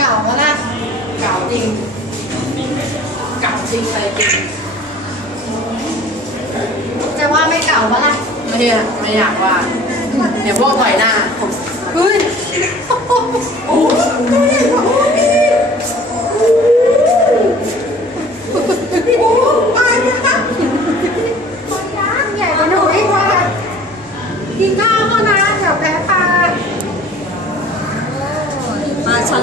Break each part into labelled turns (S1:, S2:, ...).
S1: ก่าว่าน่า
S2: เก่าจริง เก่าจริงไปจริง
S1: จะว่าไม่เก่าว่าล่ะ
S2: ไม่ใช่ไม่อยากว่า เดี๋ยวพวกหอยหน้า
S1: เอ้ย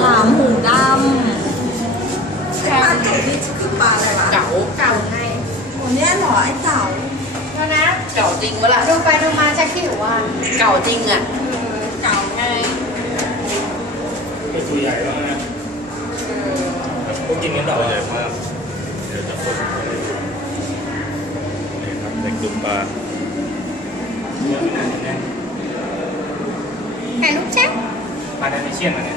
S2: 3 mũ 5
S1: Cái ba đi chứ cứ ba lại bà Cậu Cậu này cảo. Cảo Ủa nhé anh hỏi anh Nó ná
S2: Cậu tình quá là
S1: Đâu phải đâu mà chắc hiểu à
S2: Cậu tình à ừ,
S1: Cậu ngay
S3: Cái chùi dạy đó nè Cô tình em đậu dạy quá à Để chậm phục Để thắng đánh đúng ba Cái lúc chắc Ba đang đi xiên rồi mà... nè